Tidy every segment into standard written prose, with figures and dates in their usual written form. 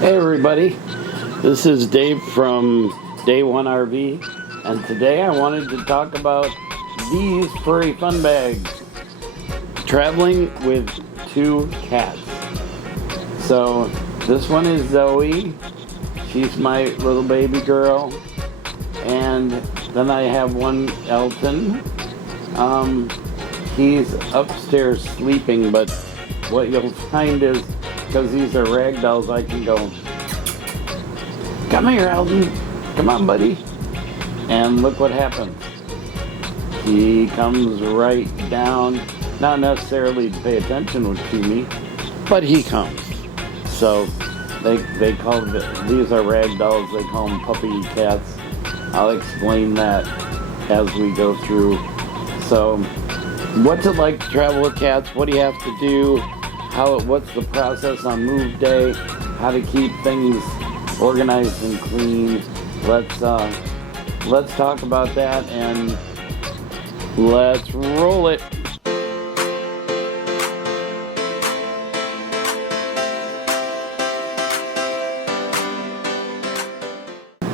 Hey everybody, this is Dave from Day One RV, and today I wanted to talk about these furry fun bags. Traveling with two cats. So this one is Zoe, she's my little baby girl, and then I have one Elton. He's upstairs sleeping, but what you'll find is, because these are rag dolls, I can go, "Come here, Elton. Come on, buddy." And look what happens. He comes right down, not necessarily to pay attention to me, but he comes. So they call these are rag dolls. They call them puppy cats. I'll explain that as we go through. So, what's it like to travel with cats? What do you have to do? What's the process on move day? How to keep things organized and clean? Let's talk about that, and let's roll it.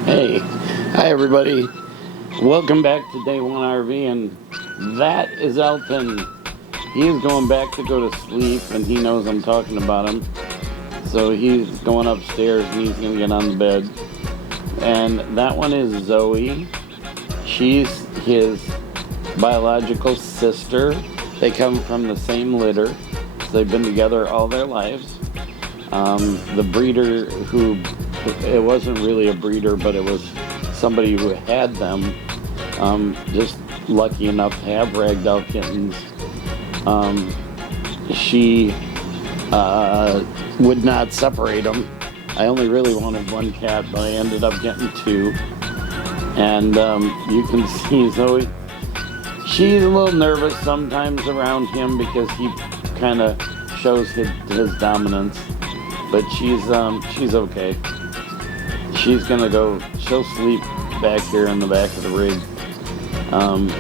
Hey, hi everybody. Welcome back to Day One RV, and that is Elton. He is going back to go to sleep, and he knows I'm talking about him. So he's going upstairs, and he's going to get on the bed. And that one is Zoe. She's his biological sister. They come from the same litter. So they've been together all their lives. The breeder it wasn't really a breeder, but it was somebody who had them, just lucky enough to have ragdoll kittens. She would not separate them. I only really wanted one cat, but I ended up getting two. And you can see Zoe. She's a little nervous sometimes around him because he kind of shows his dominance. But she's okay. She'll sleep back here in the back of the rig.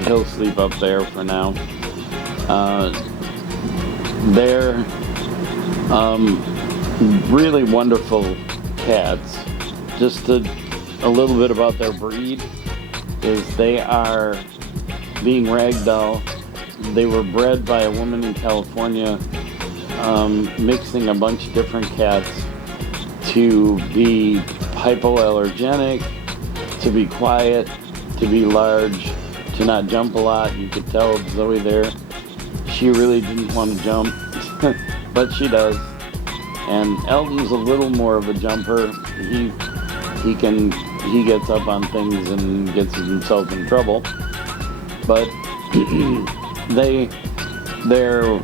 He'll sleep up there for now. They're really wonderful cats. Just a little bit about their breed is they are, being ragdoll, they were bred by a woman in California, mixing a bunch of different cats to be hypoallergenic, to be quiet, to be large, to not jump a lot. You could tell Zoe there, she really didn't want to jump, but she does. And Elton's a little more of a jumper. He gets up on things and gets himself in trouble. But they're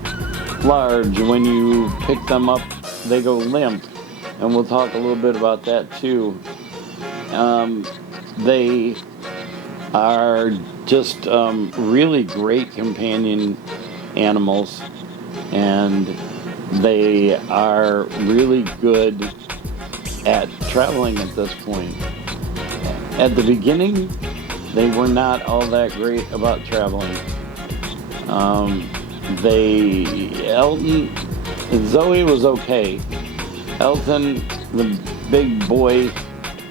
large. When you pick them up, they go limp, and we'll talk a little bit about that too. They are just really great companion animals, and they are really good at traveling at this point. At the beginning, they were not all that great about traveling. Zoe was okay. Elton, the big boy,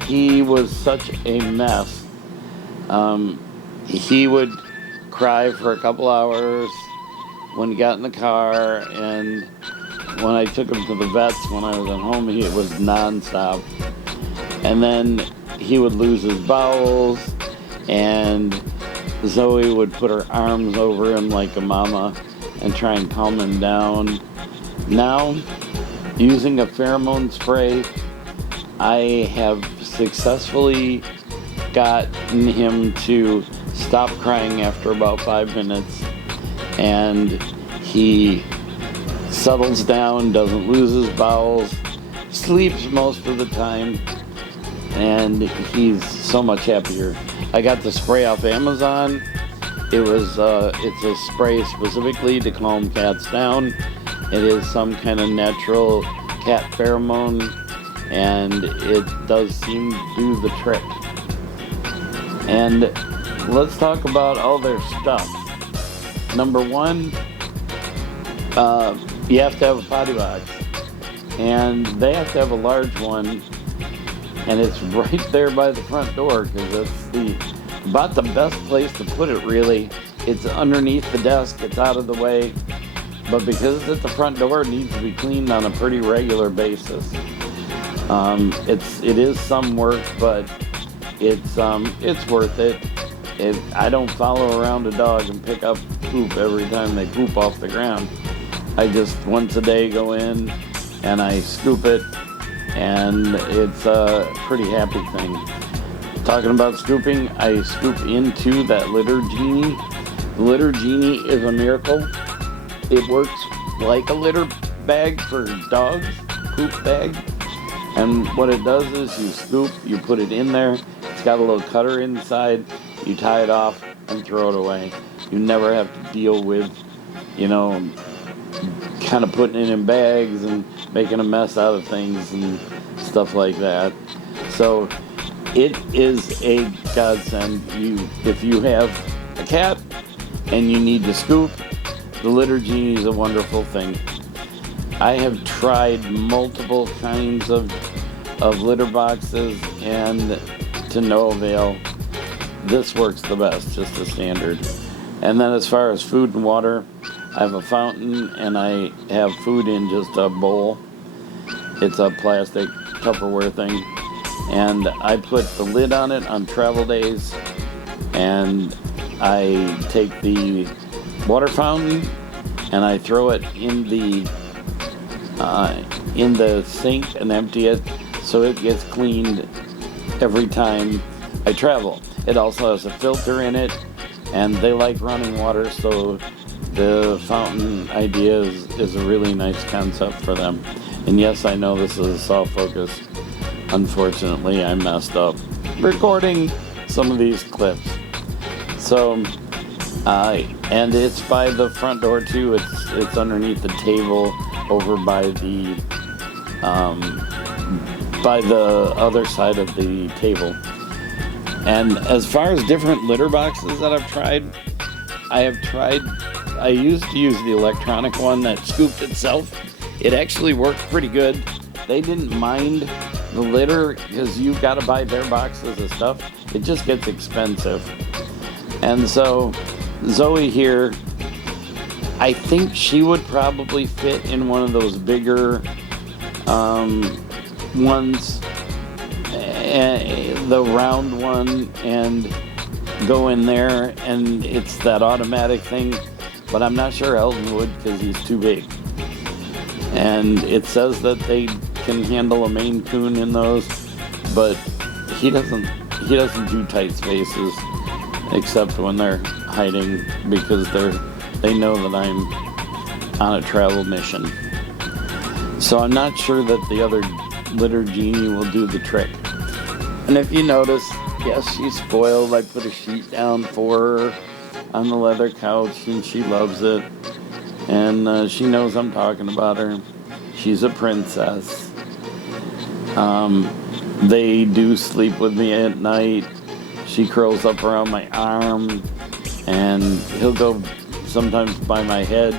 he was such a mess. He would cry for a couple hours when he got in the car, and when I took him to the vets when I was at home, it was nonstop. And then he would lose his bowels, and Zoe would put her arms over him like a mama and try and calm him down. Now, using a pheromone spray, I have successfully gotten him to stop crying after about 5 minutes, and he settles down, doesn't lose his bowels, sleeps most of the time, and he's so much happier. I got the spray off Amazon. It's a spray specifically to calm cats down. It is some kind of natural cat pheromone, and it does seem to do the trick. And let's talk about all their stuff. Number one, you have to have a potty box. and they have to have a large one, and it's right there by the front door because it's about the best place to put it, really. It's underneath the desk, it's out of the way, but because it's at the front door, it needs to be cleaned on a pretty regular basis. It is some work, but it's worth it. I don't follow around a dog and pick up poop every time they poop off the ground. I just once a day go in and I scoop it, and it's a pretty happy thing. Talking about scooping, I scoop into that Litter Genie. The Litter Genie is a miracle. It works like a litter bag for dogs, poop bag. And what it does is you scoop, you put it in there, it's got a little cutter inside, you tie it off and throw it away. You never have to deal with, kind of putting it in bags and making a mess out of things and stuff like that. So it is a godsend. If you have a cat and you need to scoop, the Litter Genie is a wonderful thing. I have tried multiple kinds of litter boxes, and to no avail. This works the best, just the standard. And then as far as food and water, I have a fountain, and I have food in just a bowl. It's a plastic Tupperware thing. And I put the lid on it on travel days, and I take the water fountain and I throw it in the sink and empty it so it gets cleaned every time I travel. It also has a filter in it, and they like running water, so the fountain idea is a really nice concept for them. And yes, I know this is a soft focus. Unfortunately, I messed up recording some of these clips. So, and it's by the front door too. It's underneath the table over by the other side of the table. And as far as different litter boxes that I've tried, I used to use the electronic one that scooped itself. It actually worked pretty good. They didn't mind the litter because you've got to buy their boxes of stuff. It just gets expensive. And so Zoe here, I think she would probably fit in one of those bigger ones, the round one, and go in there, and it's that automatic thing. But I'm not sure Elton would because he's too big. And it says that they can handle a Maine Coon in those, but he doesn't do tight spaces except when they're hiding because they know that I'm on a travel mission. So I'm not sure that the other Litter Genie will do the trick. And if you notice, yes, she's spoiled. I put a sheet down for her on the leather couch, and she loves it. And she knows I'm talking about her. She's a princess. They do sleep with me at night. She curls up around my arm, and he'll go sometimes by my head.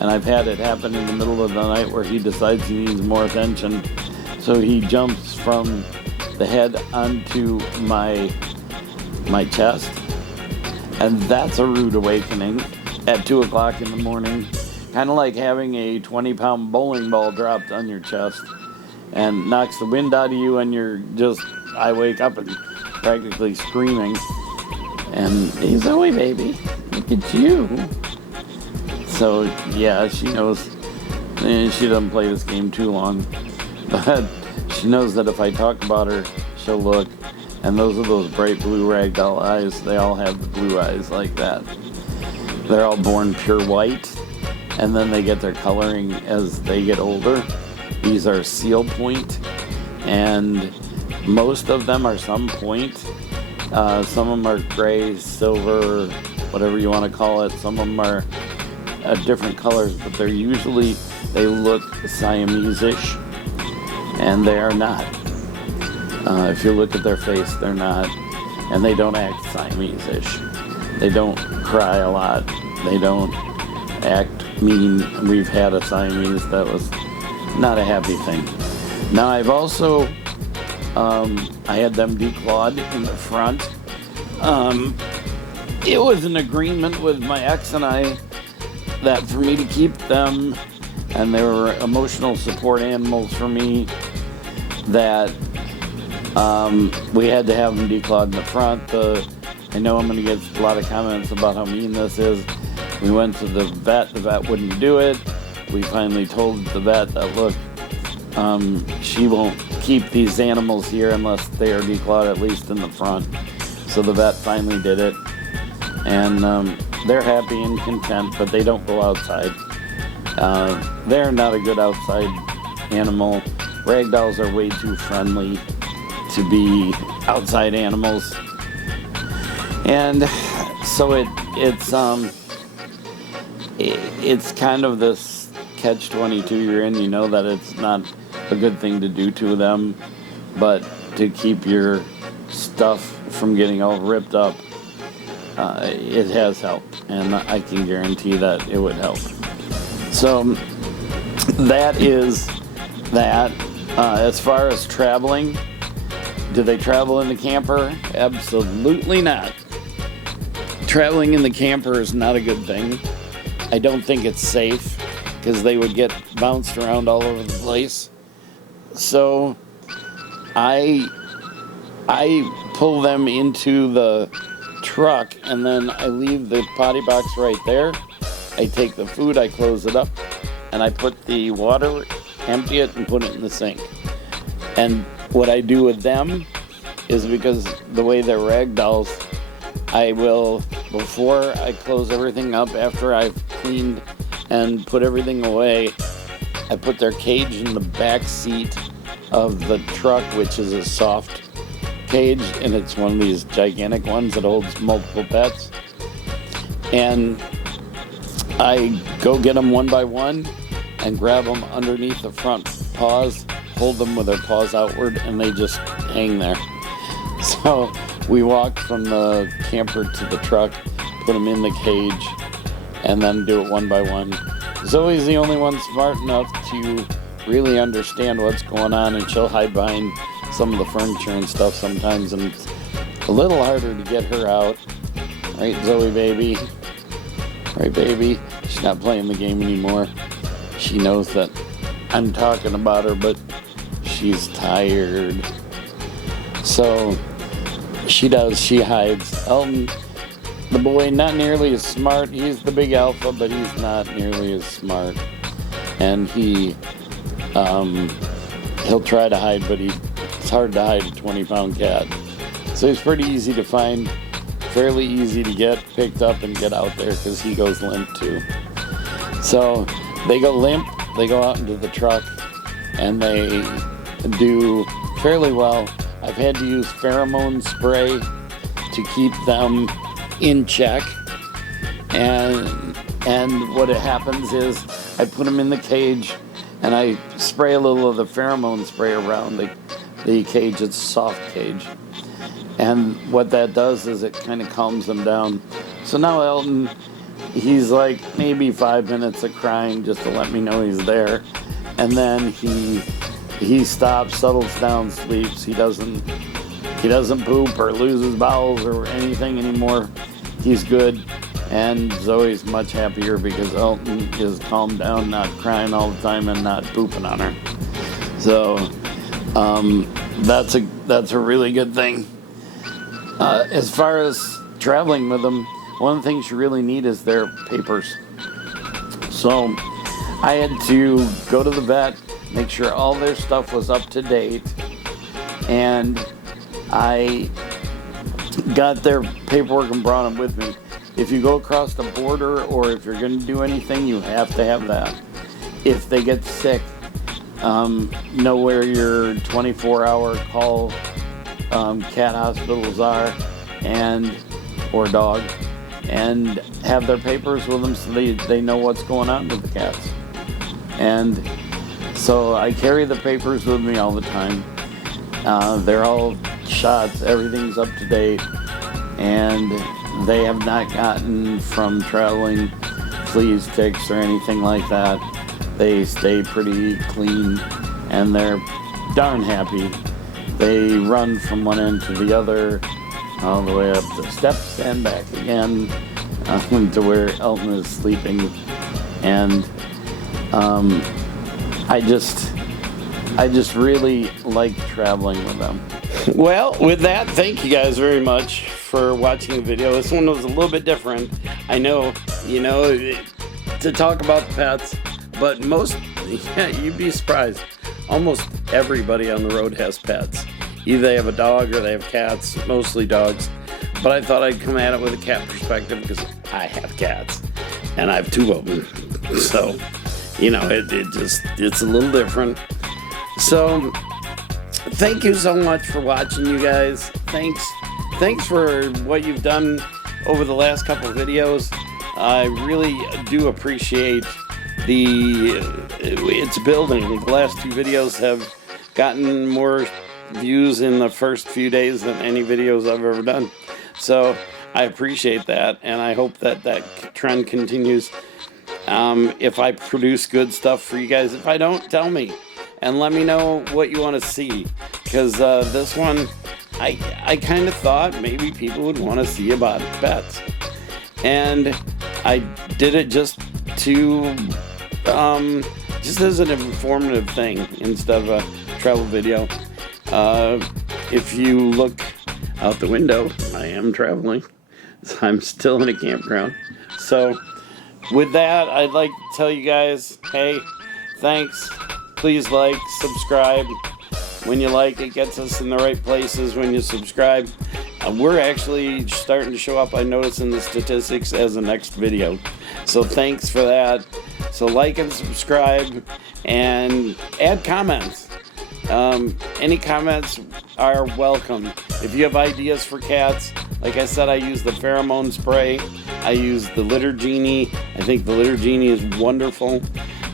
And I've had it happen in the middle of the night where he decides he needs more attention. So he jumps from the head onto my chest. And that's a rude awakening at 2 o'clock in the morning. Kind of like having a 20-pound bowling ball dropped on your chest and knocks the wind out of you, and I wake up and practically screaming. And he's, Zoe, baby, look at you. So, yeah, she knows. She doesn't play this game too long. But she knows that if I talk about her, she'll look. And those are those bright blue ragdoll eyes. They all have the blue eyes like that. They're all born pure white, and then they get their coloring as they get older. These are seal point, and most of them are some point. Some of them are gray, silver, whatever you want to call it. Some of them are different colors, but they look Siamese-ish, and they are not. If you look at their face, they're not, and they don't act Siamese-ish. They don't cry a lot. They don't act mean. We've had a Siamese that was not a happy thing. Now I've also, I had them declawed in the front. It was an agreement with my ex and I that for me to keep them, and they were emotional support animals for me, that we had to have them declawed in the front. I know I'm going to get a lot of comments about how mean this is. We went to the vet wouldn't do it. We finally told the vet that, look, she won't keep these animals here unless they are declawed at least in the front. So the vet finally did it, and they're happy and content, but they don't go outside. They're not a good outside animal. Ragdolls are way too friendly to be outside animals, and so it's kind of this catch-22 you're in. You know that it's not a good thing to do to them, but to keep your stuff from getting all ripped up, it has helped, and I can guarantee that it would help. So that is that. As far as traveling, do they travel in the camper? Absolutely not. Traveling in the camper is not a good thing. I don't think it's safe because they would get bounced around all over the place. So I pull them into the truck and then I leave the potty box right there. I take the food, I close it up, and I put the water, empty it, and put it in the sink. And what I do with them is, because the way they're ragdolls, I will, before I close everything up, after I've cleaned and put everything away, I put their cage in the back seat of the truck, which is a soft cage, and it's one of these gigantic ones that holds multiple pets. And I go get them one by one and grab them underneath the front paws, hold them with their paws outward, and they just hang there. So we walk from the camper to the truck, put them in the cage, and then do it one by one. Zoe's the only one smart enough to really understand what's going on, and she'll hide behind some of the furniture and stuff sometimes, and it's a little harder to get her out. Right, Zoe baby? Right, baby? She's not playing the game anymore. She knows that I'm talking about her, but she's tired. So she hides. Elton, the boy, not nearly as smart. He's the big alpha, but he's not nearly as smart. And he'll try to hide, but it's hard to hide a 20-pound cat. So he's pretty easy to find, fairly easy to get picked up and get out there, because he goes limp too. So they go limp, they go out into the truck, and they do fairly well. I've had to use pheromone spray to keep them in check. And what happens is I put them in the cage and I spray a little of the pheromone spray around the cage. It's a soft cage. And what that does is it kind of calms them down. So now Elton, he's like maybe 5 minutes of crying just to let me know he's there. And then he stops, settles down, sleeps. He doesn't poop or lose his bowels or anything anymore. He's good. And Zoe's much happier because Elton is calmed down, not crying all the time and not pooping on her. So that's a really good thing. As far as traveling with them, one of the things you really need is their papers. So I had to go to the vet, make sure all their stuff was up to date, and I got their paperwork and brought them with me. If you go across the border or if you're going to do anything, you have to have that. If they get sick, know where your 24-hour call cat hospitals are, or dog, and have their papers with them so they know what's going on with the cats. And so I carry the papers with me all the time. They're all shots, everything's up to date, and they have not gotten from traveling fleas, ticks, or anything like that. They stay pretty clean, and they're darn happy. They run from one end to the other, all the way up the steps and back again, to where Elton is sleeping. And I just really like traveling with them. Well, with that, thank you guys very much for watching the video. This one was a little bit different. I know, to talk about pets, but you'd be surprised. Almost everybody on the road has pets. Either they have a dog or they have cats, mostly dogs. But I thought I'd come at it with a cat perspective because I have cats, and I have 2 of them. So, it's a little different. So, thank you so much for watching, you guys. Thanks for what you've done over the last couple of videos. I really do appreciate it's building. The last 2 videos have gotten more views in the first few days than any videos I've ever done. So I appreciate that, and I hope that trend continues. If I produce good stuff for you guys, if I don't, tell me and let me know what you want to see, because this one I kind of thought maybe people would want to see about pets, and I did it just as an informative thing instead of a travel video. If you look out the window, I am traveling. I'm still in a campground. So with that, I'd like to tell you guys, hey, thanks. Please like, subscribe. When you like, it gets us in the right places when you subscribe. We're actually starting to show up, I notice, in the statistics as the next video. So thanks for that. So like and subscribe and add comments. Any comments are welcome. If you have ideas for cats, like I said, I use the pheromone spray. I use the Litter Genie. I think the Litter Genie is wonderful.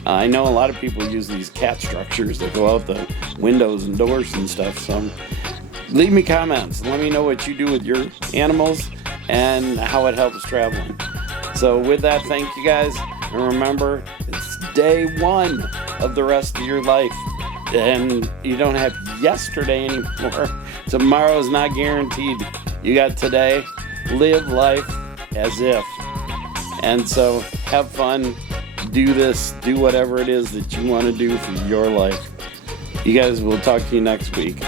I know a lot of people use these cat structures that go out the windows and doors and stuff. So leave me comments. Let me know what you do with your animals and how it helps traveling. So with that, thank you guys. And remember, it's day 1 of the rest of your life. And you don't have yesterday anymore. Tomorrow is not guaranteed. You got today. Live life as if. And so have fun. Do this. Do whatever it is that you want to do for your life. You guys, will talk to you next week.